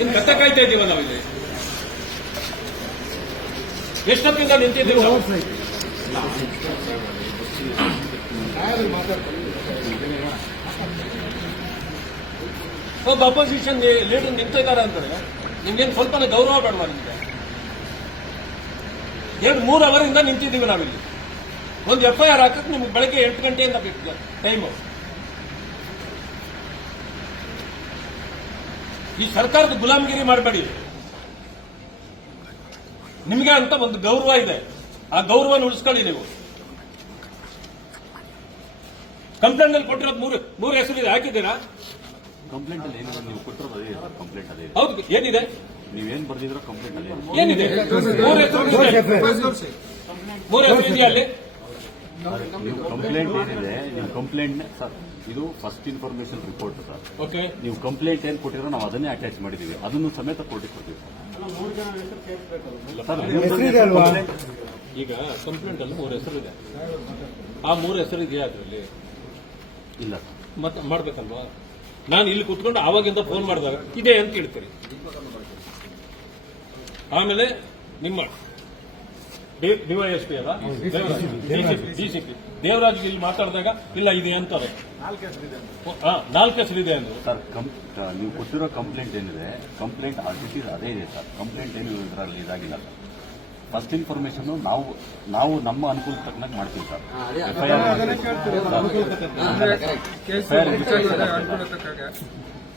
ಇನ್ನು ಕತ್ತ ಕಾಯ್ತಾ ಇದ್ದೀವ ಇಲ್ಲಿ? ಎಷ್ಟೊತ್ತಿಂದ ನಿಂತಿದ್ದೀವಿ ನಾವು? ಒಬ್ಬ ಅಪೋಸಿಷನ್ ಲೀಡರ್ ನಿಂತಿದ್ದಾರೆ ಅಂದ್ರೆ ನಿಮ್ಗೇನು ಸ್ವಲ್ಪ ಗೌರವ ಬೇಡವಾ ನಿಮ್ಗೆ? ಎರಡು ಮೂರು ಅವರಿಂದ ನಿಂತಿದ್ದೀವಿ ನಾವಿಲ್ಲಿ. ಒಂದು ಎಫ್ ಐ ಆರ್ ಹಾಕಕ್ಕೆ ನಿಮ್ಗೆ ಬೆಳಗ್ಗೆ ಎಂಟು ಗಂಟೆಯಿಂದ ಟೈಮು ಈ ಸರ್ಕಾರದ ಗುಲಾಮಗಿರಿ ಮಾಡಬೇಡಿ. ನಿಮಗೆ ಅಂತ ಒಂದು ಗೌರವ ಇದೆ. ಆ ಗೌರವನ ಉಳಿಸ್ಕೊಳ್ಳಿ ನೀವು. ಕಂಪ್ಲೇಂಟ್ ಅಲ್ಲಿ ಕೊಟ್ಟಿರೋದು ಮೂರು ಮೂರು ಹೆಸರಿದೆ. ಹಾಕಿದ್ದೀರಾ? ಕಂಪ್ಲೇಂಟ್ ಅಲ್ಲಿ ಏನಿದೆ? ನೀವು ಕೊಟ್ಟಿರೋದು ಅದೇ ಇದೆ. ಕಂಪ್ಲೇಂಟ್ ಅದೇ ಹೌದು ಏನಿದೆ? ನೀವೇನ್ ಬರ್ದಿದ್ರೋ ಕಂಪ್ಲೇಂಟ್ ಅದೇ ಏನಿದೆ? ಮೂರು ಹೆಸರು ಮೂರು ಹೆಸರು ಇದೆಯಾ ಅಲ್ಲಿ? ಕಂಪ್ಲೇಂಟ್ ಏನಿದೆ ನಿಮ್ಮ ಕಂಪ್ಲೇಂಟ್ ಸರ್ ಇದು first information report sir. Okay ನೀವು ಕಂಪ್ಲೇಂಟ್ ಏನ್ ಕೊಟ್ಟಿರೋ ನಾವು ಅದನ್ನೇ ಅಟ್ಯಾಚ್ ಮಾಡಿದೀವಿ. ಅದನ್ನು ಸಮೇತ ಕೋರ್ಟಿಗೆ ಕೊಡ್ತೀವಿ. ಸರ್ ಹೆಸರಿದೆ ಅಲ್ವಾ? ಈಗ ಕಂಪ್ಲೇಂಟ್ ಅಲ್ಲಿ ಮೂರು ಹೆಸರು ಇದೆ. ಆ ಮೂರು ಹೆಸರು ಇದೆಯಾ ಅದರಲ್ಲಿ? ಇಲ್ಲ ಸರ್. ಮತ್ತೆ ಮಾಡ್ಬೇಕಲ್ವಾ? ನಾನು ಇಲ್ಲಿ ಕುತ್ಕೊಂಡು ಆವಾಗಿಂದ ಫೋನ್ ಮಾಡಿದಾಗ ಇದೆ ಅಂತ ಹೇಳ್ತೀರಿ. ಆಮೇಲೆ ನಿಮ್ಮ ಡಿವೈಎಸ್ಪಿ ಅಲ್ಲ ಡಿಸಿಪಿ ದೇವರಾಜ್ಗೆ ಇಲ್ಲಿ ಮಾತಾಡಿದಾಗ ಇಲ್ಲ ಇದೆ ಅಂತಾರೆ ನಾಲ್ಕು ಹೆಸರಿದೆ ಅಂದ್ರು ಸರ್ ನೀವು ಕೊಟ್ಟಿರೋ ಕಂಪ್ಲೇಂಟ್ ಏನಿದೆ ಕಂಪ್ಲೇಂಟ್ ಆಲ್ರೆಡಿ ಅದೇ ಇದೆ ಸರ್ ಕಂಪ್ಲೇಂಟ್ ಏನು ಇದರಲ್ಲಿ ಇದಾಗಿಲ್ಲ ಸರ್ ಫಸ್ಟ್ ಇನ್ಫಾರ್ಮೇಶನ್ ನಾವು ನಾವು ನಮ್ಮ ಅನುಕೂಲ ತಕ್ಕನಾಗಿ ಮಾಡ್ತೀವಿ ಸರ್ ಎಫ್ಐಆರ್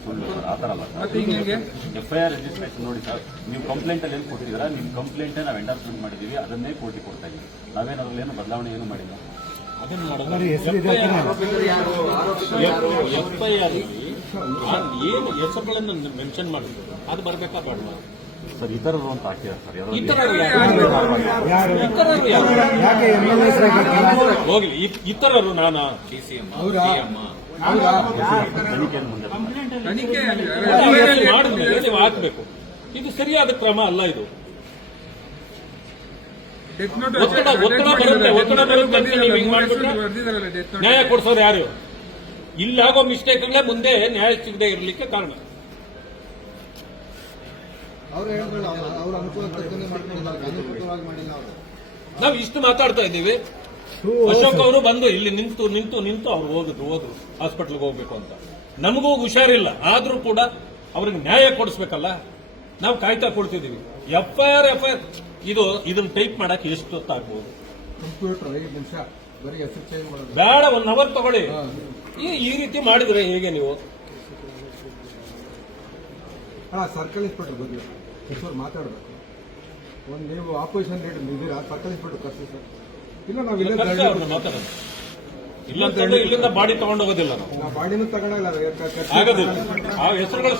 ಸುಳ್ಳು ಸರ್ ಆ ಥರ ಅಲ್ಲ ಸರ್ ಎಫ್ಐಆರ್ ರಿಜಿಸ್ಟ್ರೇಷನ್ ನೋಡಿ ಸರ್. ನೀವು ಕಂಪ್ಲೇಂಟ್ ಅಲ್ಲಿ ಏನು ಕೊಟ್ಟಿದ್ದೀರಾ? ನಿಮ್ಮ ಕಂಪ್ಲೇಂಟ್ ನಾವು ಎಂಡಾರ್ಸ್ಮೆಂಟ್ ಮಾಡಿದೀವಿ ಅದನ್ನೇ ಕೋರ್ಟಿಗೆ ಕೊಡ್ತಾ ಇದ್ದೀವಿ. ನಾವೇನು ಅದ್ರಲ್ಲಿ ಏನು ಬದಲಾವಣೆ ಏನು ಮಾಡಿಲ್ಲ? ಅದನ್ನ ಐ ಎಫ್ಐಆರ್ ಏನು ಹೆಸರುಗಳನ್ನು ಮೆನ್ಷನ್ ಮಾಡಿದ್ರು ಅದು ಬರಬೇಕಾ ಬೇಡವಾ ಸರ್ ಇತರರು ಅಂತ ಹಾಕಿದ್ದಾರೆ ಸರ್. ಯಾರೋ ಹೋಗ್ಲಿ ಇತರರು ನಾನಾ? ತನಿಖೆಯನ್ನು ಸಿ ಮಾಡಿದ್ಮೇಲೆ ನೀವು ಹಾಕ್ಬೇಕು. ಇದು ಸರಿಯಾದ ಕ್ರಮ ಅಲ್ಲ ಇದು. ಒತ್ತಡ ಒತ್ತಡ ಬರುತ್ತೆ ಒತ್ತಡ ನ್ಯಾಯ ಕೊಡ್ಸೋರು ಯಾರು? ಇಲ್ಲಾಗೋ ಮಿಸ್ಟೇಕ್ಗಳೇ ಮುಂದೆ ನ್ಯಾಯ ಸಿಗದೆ ಇರಲಿಕ್ಕೆ ಕಾರಣ. ನಾವು ಇಷ್ಟು ಮಾತಾಡ್ತಾ ಇದ್ದೀವಿ. ಅಶೋಕ್ ಅವರು ಬಂದು ಇಲ್ಲಿ ನಿಂತು ನಿಂತು ನಿಂತು ಅವ್ರು ಹೋಗಿದ್ರು ಹೋದ್ರು. ಹಾಸ್ಪಿಟಲ್ಗೆ ಹೋಗ್ಬೇಕು ಅಂತ. ನಮಗೂ ಹುಷಾರಿಲ್ಲ. ಆದ್ರೂ ಕೂಡ ಅವ್ರಿಗೆ ನ್ಯಾಯ ಕೊಡಿಸ್ಬೇಕಲ್ಲ? ನಾವು ಕಾಯ್ತಾ ಕೊಡ್ತಿದ್ದೀವಿ F I R F I R ಇದು ಇದನ್ನ ಟೈಪ್ ಮಾಡಕ್ಕೆ ಎಷ್ಟು ಹೊತ್ತಾಗ್ಬೋದು? ಕಂಪ್ಯೂಟರ್ ಐದು ನಿಮಿಷ. ಬರೀ ಹೆಸರು ಚೇಂಜ್ ಮಾಡೋದು ಬೇಡ ಒನ್ ಅವರ್ ತಗೊಳ್ಳಿ. ಈ- ಈ ರೀತಿ ಮಾಡಿದ್ರೆ ಹೇಗೆ ನೀವು? ಸರ್ಕಲ್ ಇನ್ಸ್ಪೆಕ್ಟರ್ ಬಗ್ಗೆ ಹೆಸರು ಮಾತಾಡಬೇಕು. ಒಂದು ನೀವು ಆಪೋಸಿಷನ್ ಲೀಡರ್ ಇದ್ದೀರಾ ಸರ್ಕಲ್ ಇನ್ಸ್ಪೆಕ್ಟರ್ ಕರ್ಸಿ ಸರ್. ಇಲ್ಲ ನಾವು ಇಲ್ಲೇ ಕರ್ಸಿ ಅವ್ರನ್ನ ಮಾತಾಡೋಣ ಇಲ್ಲ ಅಂತಂದ್ರೆ ಇಲ್ಲಿಂದ ಬಾಡಿ ತಗೊಂಡೋಗೋದಿಲ್ಲ ನಾವು. ಬಾಡಿನೂ ತಗೊಳಲ್ಲ ಆಗೋದಿಲ್ಲ. ಆ ಹೆಸರುಗಳು